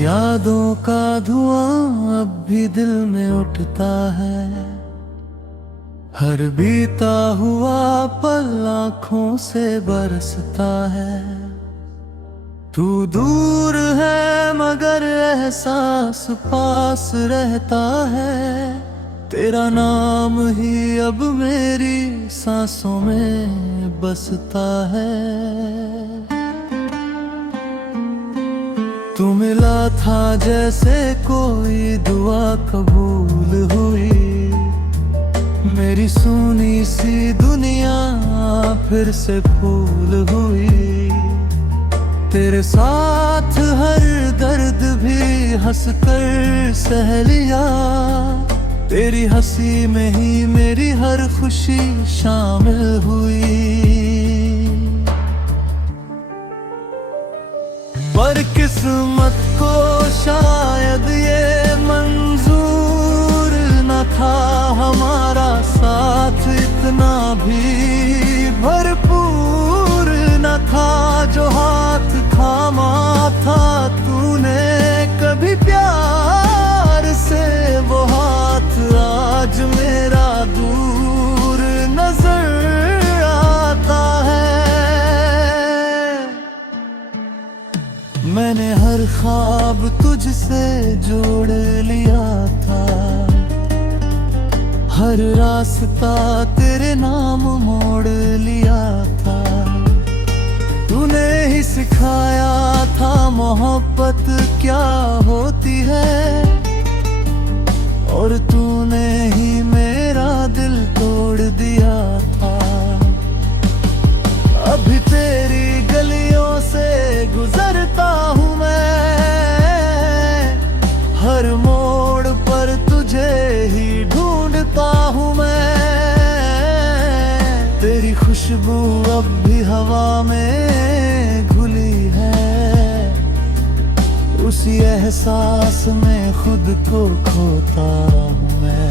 यादों का धुआं अब भी दिल में उठता है। हर बीता हुआ पल आँखों से बरसता है। तू दूर है मगर एहसास पास रहता है। तेरा नाम ही अब मेरी सांसों में बसता है। तू मिला था जैसे कोई दुआ कबूल हुई। मेरी सुनी सी दुनिया फिर से फूल हुई। तेरे साथ हर दर्द भी हंसकर सह लिया। तेरी हंसी में ही मेरी हर खुशी शामिल हुई। पर किस्मत को शायद ये मंजूर न था हमारा साथ इतना भी भरपूर न था। जो हाथ थामा था तूने कभी प्यार से, वो हाथ आज मेरा दूर नजर आता है। मैंने हर ख्वाब तुझसे जोड़ लिया था। हर रास्ता तेरे नाम मोड़ लिया था। तूने ही सिखाया था मोहब्बत क्या होती है। और तूने ही मेरा दिल तोड़ दिया था। अभी तेरी गलियों से गुजरता हूँ मैं। हर मोड़ पर तुझे ही ढूंढता हूँ मैं। तेरी खुशबू अब भी हवा में घुली है। उसी एहसास में खुद को खोता हूँ मैं।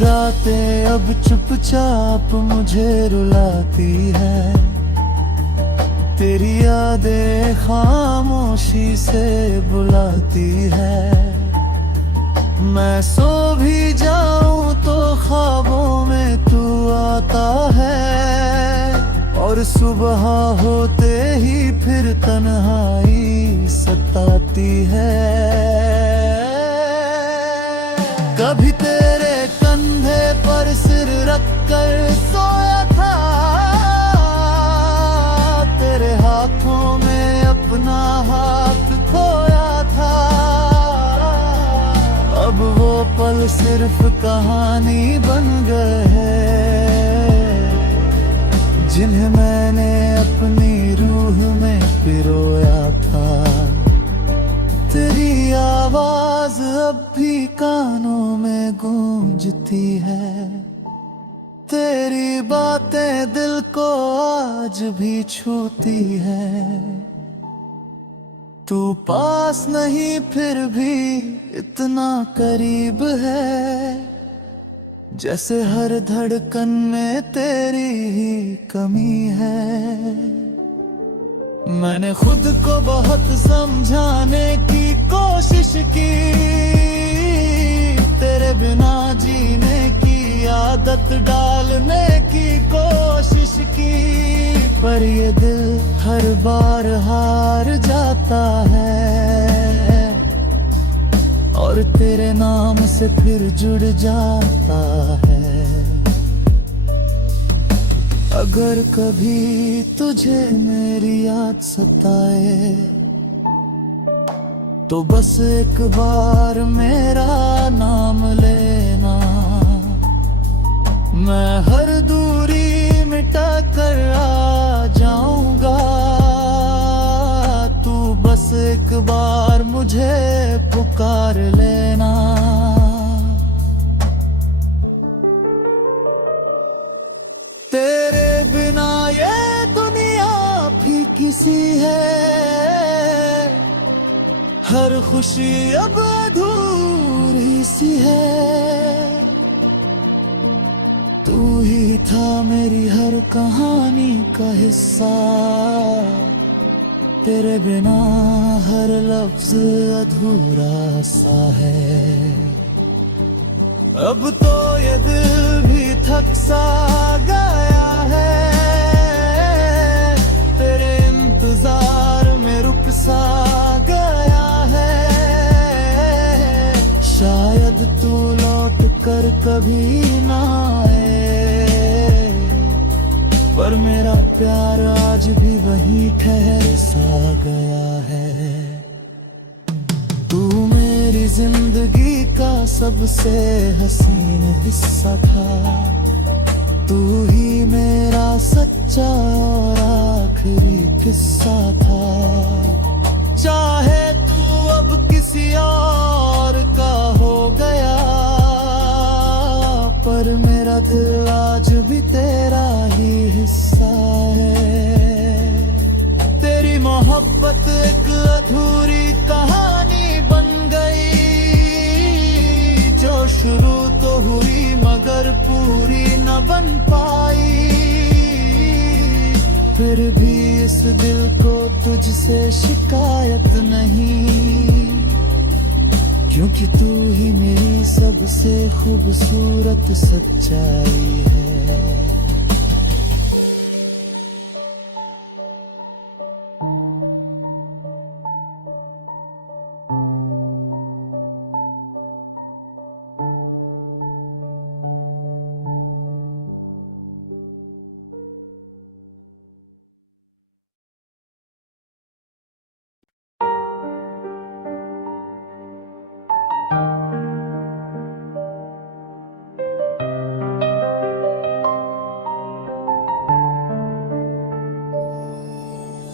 रातें अब चुपचाप मुझे रुलाती है। तेरी यादें खामोशी से बुलाती है। मैं सो भी जाऊं तो ख्वाबों में तू आता है। और सुबह होते ही फिर तन्हाई सताती है। कभी तेरे कंधे पर सिर रख कर सोया था। तेरे हाथों में अपना हाथ खोया था। अब वो पल सिर्फ कहानी बन गए हैं, जिन्हें मैंने अपनी रूह में पिरोया था। तेरी आवाज अब भी कानों में गूंजती है। तेरी बातें दिल को आज भी छूती है। तू पास नहीं फिर भी इतना करीब है। जैसे हर धड़कन में तेरी ही कमी है। मैंने खुद को बहुत समझाने की कोशिश की। तेरे बिना जीने की आदत डालने की कोशिश की। पर ये दिल हर बार हार जाता है। और तेरे नाम से फिर जुड़ जाता है। अगर कभी तुझे मेरी याद सताए तो बस एक बार मेरा नाम लेना। मैं हर दूरी मिटा कर आ जाऊंगा। तू बस एक बार मुझे पुकार लेना। तेरे बिना ये दुनिया फीकी सी है। हर खुशी अब अधूरी सी है। तू ही था मेरी हर कहानी का हिस्सा। तेरे बिना हर लफ्ज अधूरा सा है। अब तो ये दिल भी थक सा गया है, तेरे इंतजार में रुक सा गया है। शायद तू लौट कर कभी ना आए, पर मेरा प्यार आज भी वहीं ठहर सा गया है। तू मेरी जिंदगी का सबसे हसीन हिस्सा था, तू ही मेरा सच्चा और आखिरी किस्सा था। चाहे तू अब किसी और का हो गया, पर मेरा दिल आज भी तेरा ही हिस्सा है। तेरी मोहब्बत एक अधूरी कहानी बन गई, जो शुरू तो हुई मगर पूरी न बन पाई। फिर भी इस दिल को तुझसे शिकायत नहीं, क्योंकि तू ही मेरी सबसे खूबसूरत सच्चाई है।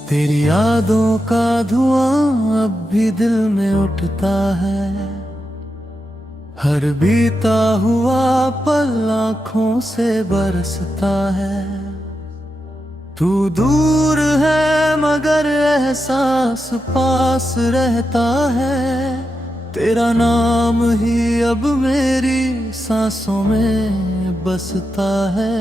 तेरी यादों का धुआं अब भी दिल में उठता है, हर बीता हुआ पल आँखों से बरसता है। तू दूर है मगर एहसास पास रहता है, तेरा नाम ही अब मेरी सांसों में बसता है।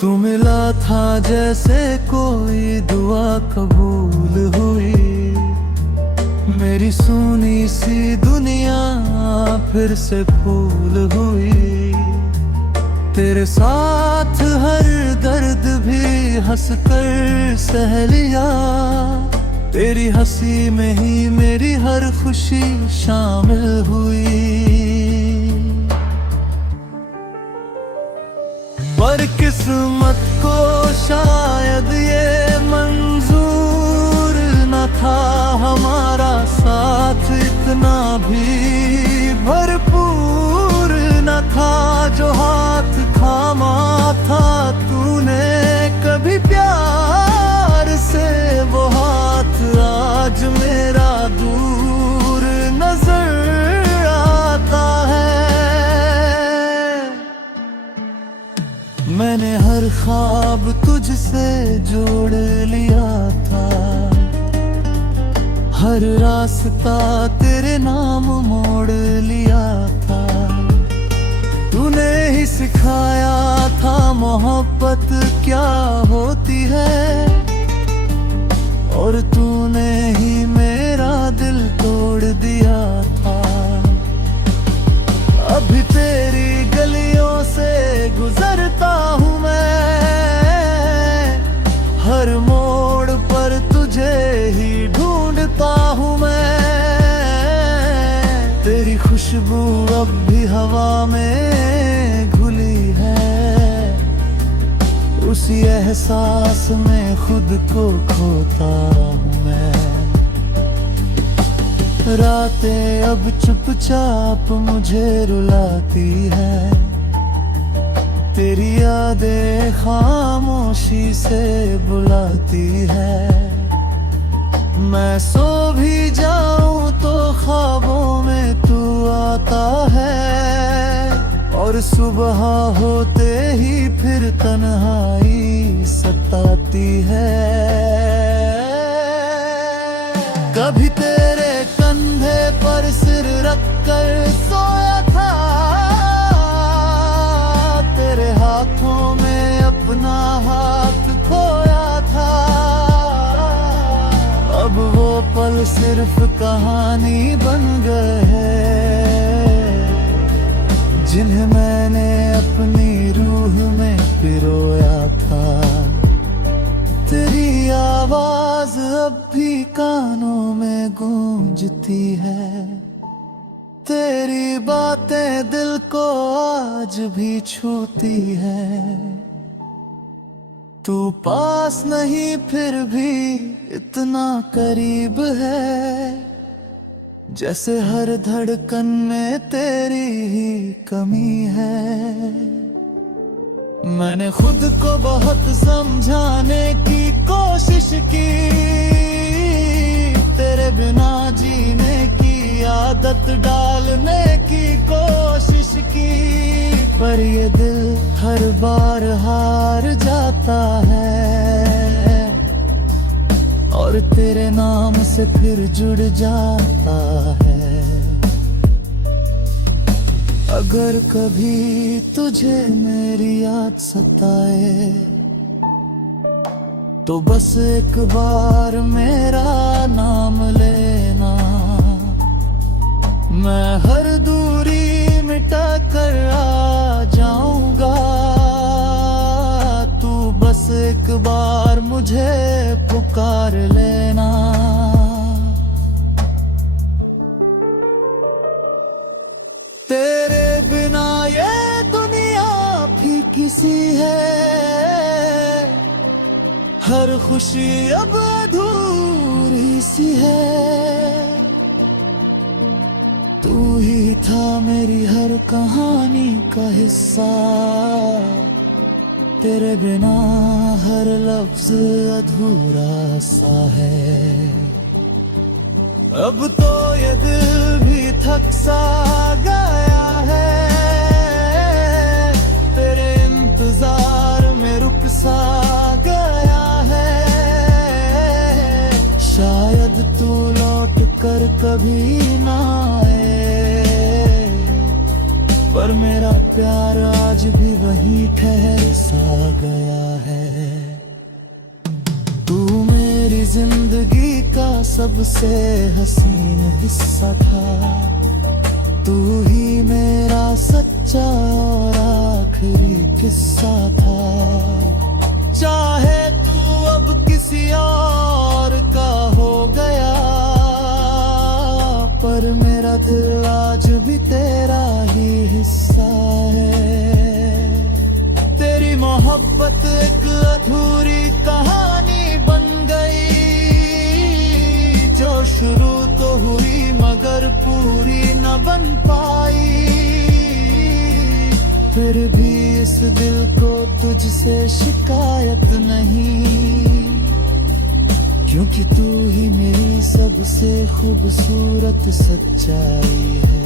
तू मिला था जैसे कोई दुआ कबूल हुई, मेरी सुनी सी दुनिया फिर से फूल हुई। तेरे साथ हर दर्द भी हंसकर सह लिया, तेरी हंसी में ही मेरी हर खुशी शामिल हुई। पर किस्मत को शायद ये मंजूर न था, हमारा साथ इतना भी भरपूर न था। जो हाथ थामा था तूने कभी प्यार से, वो हाथ आज मेरा दूर नजर आता है। मैंने हर ख्वाब तुझसे जोड़ लिया था, हर रास्ता तेरे नाम मोड़ लिया था। तूने ही सिखाया था मोहब्बत क्या होती है, और तूने ही मेरा दिल तोड़ दिया था। अभी तेरी गलियों से गुजरता हूँ मैं, हर मोड़ पर तुझे ही ढूंढता हूँ मैं। तेरी खुशबू अब भी हवा में घुली है, उसी एहसास में खुद को खोता हूँ मैं। रातें अब चुपचाप मुझे रुलाती है, तेरी यादें खामोशी से बुलाती है। मैं सो भी जाऊं तो ख्वाबों में तू आता है, और सुबह होते ही फिर तन्हाई सताती है। कभी तेरे कंधे पर सिर रख कर सोया था, तेरे हाथों में अपना हाथ खो पल सिर्फ कहानी बन गए हैं, जिन्हें मैंने अपनी रूह में पिरोया था। तेरी आवाज अब भी कानों में गूंजती है, तेरी बातें दिल को आज भी छूती है। तू पास नहीं फिर भी इतना करीब है, जैसे हर धड़कन में तेरी ही कमी है। मैंने खुद को बहुत समझाने की कोशिश की, तेरे बिना जीने की आदत डालने की कोशिश की, पर ये दिल हर बार हार जाता है और तेरे नाम से फिर जुड़ जाता है। अगर कभी तुझे मेरी याद सताए, तो बस एक बार मेरा नाम लेना, मैं हर दूरी मिटा कर आ जाऊंगा। तू बस एक बार मुझे पुकार लेना। तेरे बिना ये दुनिया फीकी सी है, हर खुशी अब अधूरी सी है। तू ही था मेरी हर कहानी का हिस्सा, तेरे बिना हर लफ्ज अधूरा सा है। अब तो ये दिल भी थक सा गया है, तेरे इंतजार में रुक सा गया है। शायद तू लौट कर कभी ना आए, पर मेरा प्यार आज भी वहीं ठहर सा गया है। तू मेरी जिंदगी का सबसे हसीन हिस्सा था, तू ही मेरा सच्चा और आखिरी किस्सा था। चाहे तू अब किसी और का हो गया, पर मेरा दिल आज भी तेरा ही हिस्सा है। तेरी मोहब्बत एक अधूरी कहानी बन गई, जो शुरू तो हुई मगर पूरी न बन पाई। फिर भी इस दिल को तुझसे शिकायत नहीं, क्योंकि तू ही मेरी सबसे खूबसूरत सच्चाई है।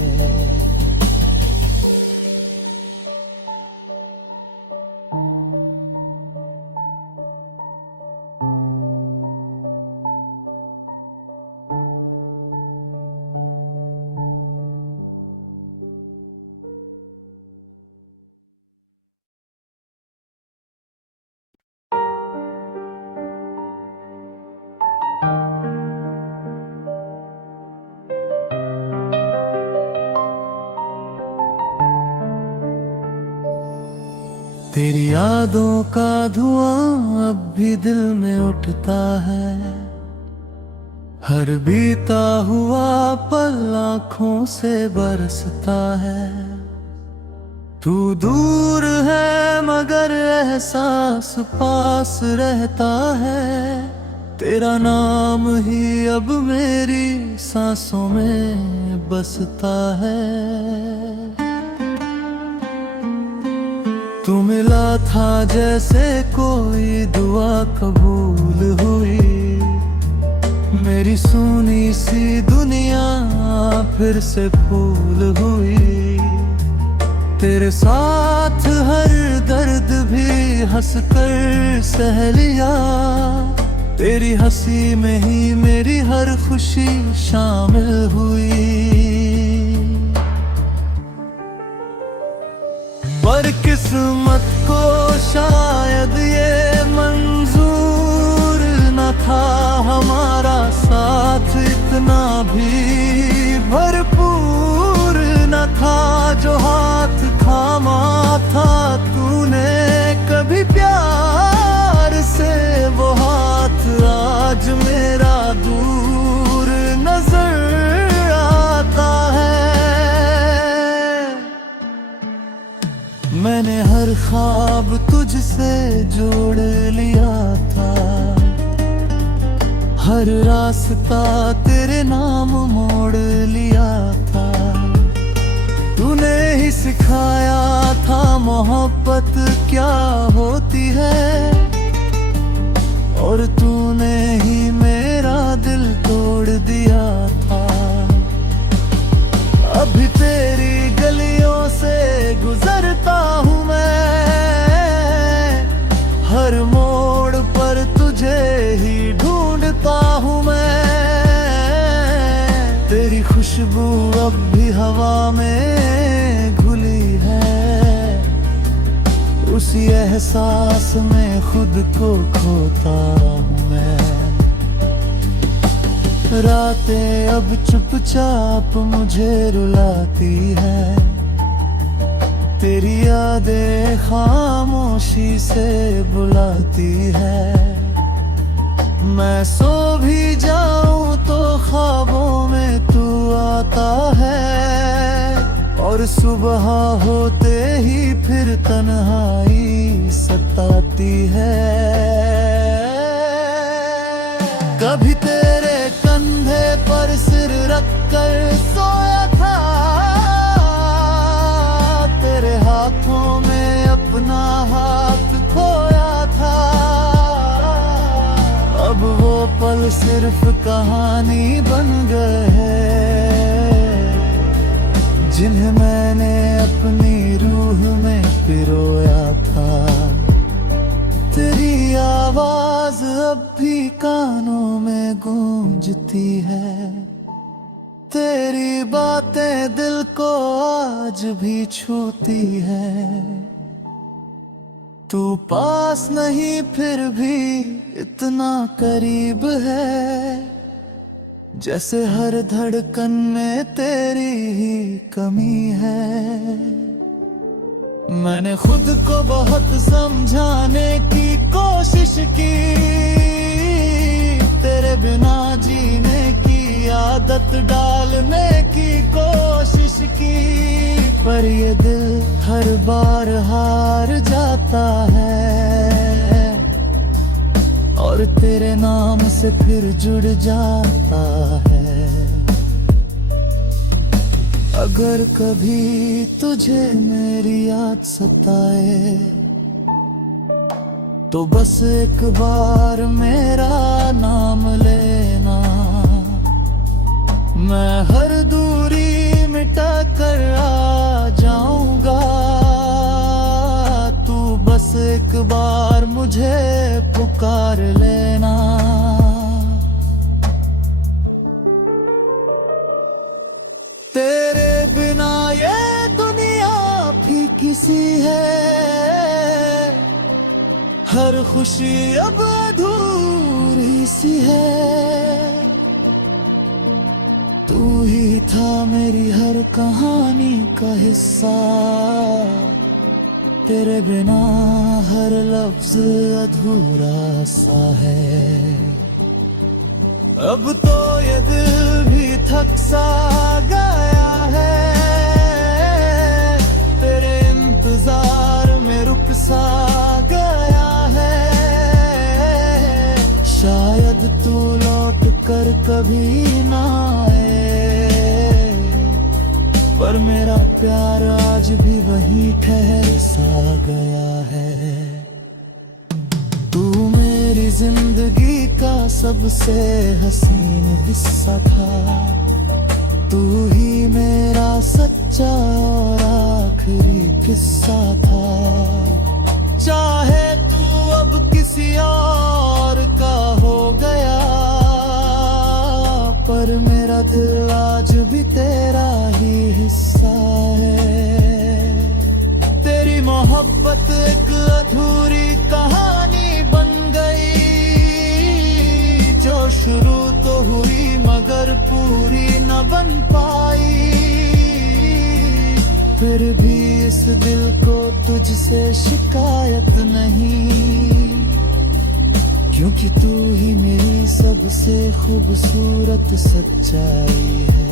तेरी यादों का धुआं अब भी दिल में उठता है, हर बीता हुआ पल आँखों से बरसता है। तू दूर है मगर एहसास पास रहता है, तेरा नाम ही अब मेरी सांसों में बसता है। तू मिला था जैसे कोई दुआ कबूल हुई, मेरी सुनी सी दुनिया फिर से फूल हुई। तेरे साथ हर दर्द भी हंसकर सह लिया, तेरी हंसी में ही मेरी हर खुशी शामिल हुई। पर किस्मत को शायद ये मंजूर न था हमारा साथ साथ इतना भी भरपूर न था जो हाथ थामा था तूने कभी प्यार से वो हाथ आज मेरा दूर नजर आता है। मैंने हर ख्वाब तुझसे जोड़ लिया था, हर रास्ता तेरे नाम मोड़ लिया था। तूने ही सिखाया था मोहब्बत क्या होती है, और तूने ही मेरा दिल तोड़ दिया था। अभी तेरी गलियों से गुजरता हूँ मैं, हर मोड़ पर तुझे ही ढूंढता हूँ मैं। तेरी खुशबू अब भी हवा में घुली है, उसी एहसास में खुद को खोता हूँ मैं। रातें अब चुपचाप मुझे रुलाती है, तेरी यादें खामोशी से बुलाती है। मैं सो भी जाऊं तो ख्वाबों में तू आता है, और सुबह होते ही फिर तन्हाई सताती है। कभी तेरे कंधे पर सिर रखकर सोया था, तेरे हाथों में अपना हाथ खोया था। अब वो पल सिर्फ कहानी बन गए हैं, जिन्हें मैंने अपनी रूह में पिरोया था। तेरी आवाज अब भी कानों में गूंजती है, तेरी बातें दिल को आज भी छूती है। तू पास नहीं फिर भी इतना करीब है, जैसे हर धड़कन में तेरी ही कमी है। मैंने खुद को बहुत समझाने की कोशिश की, तेरे बिना जीने की आदत डालने की कोशिश की, पर ये दिल हर बार हार जाता है, और तेरे नाम से फिर जुड़ जाता है। अगर कभी तुझे मेरी याद सताए, तो बस एक बार मेरा नाम लेना। मैं हर दूरी मिटा कर आ जाऊंगा, तू बस एक बार मुझे पुकार लेना। तेरे बिना ये दुनिया फीकी सी है, हर खुशी अब अधूरी सी है। तू ही था मेरी हर कहानी का हिस्सा, तेरे बिना हर लफ्ज अधूरा सा है। अब तो ये दिल भी थक सा गया है, तेरे इंतजार में रुक सा गया है। शायद तू लौट कर कभी ना आए, पर मेरा प्यार आज भी वहीं ठहर सा गया है। तू मेरी जिंदगी का सबसे हसीन हिस्सा था, तू ही मेरा सच्चा और आखिरी किस्सा था। चाहे तू अब किसी और का हो गया, पर मेरा दिल आज भी तेरा ही हिस्सा है। तेरी मोहब्बत एक अधूरी कहानी बन गई, जो शुरू तो हुई मगर पूरी न बन पाई। फिर भी इस दिल को तुझसे शिकायत नहीं, क्योंकि तू ही मेरी सबसे खूबसूरत सच्चाई है।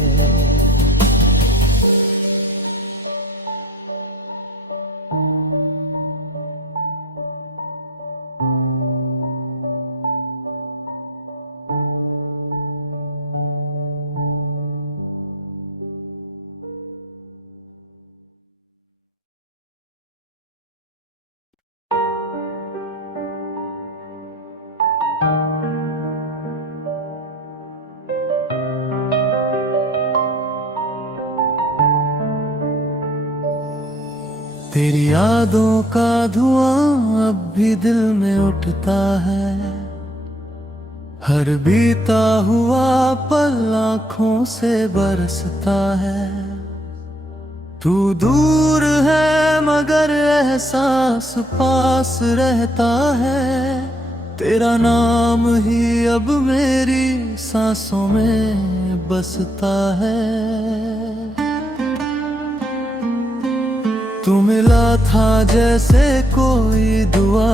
तेरी यादों का धुआं अब भी दिल में उठता है, हर बीता हुआ पल आँखों से बरसता है। तू दूर है मगर एहसास पास रहता है, तेरा नाम ही अब मेरी सांसों में बसता है। तू मिला था जैसे कोई दुआ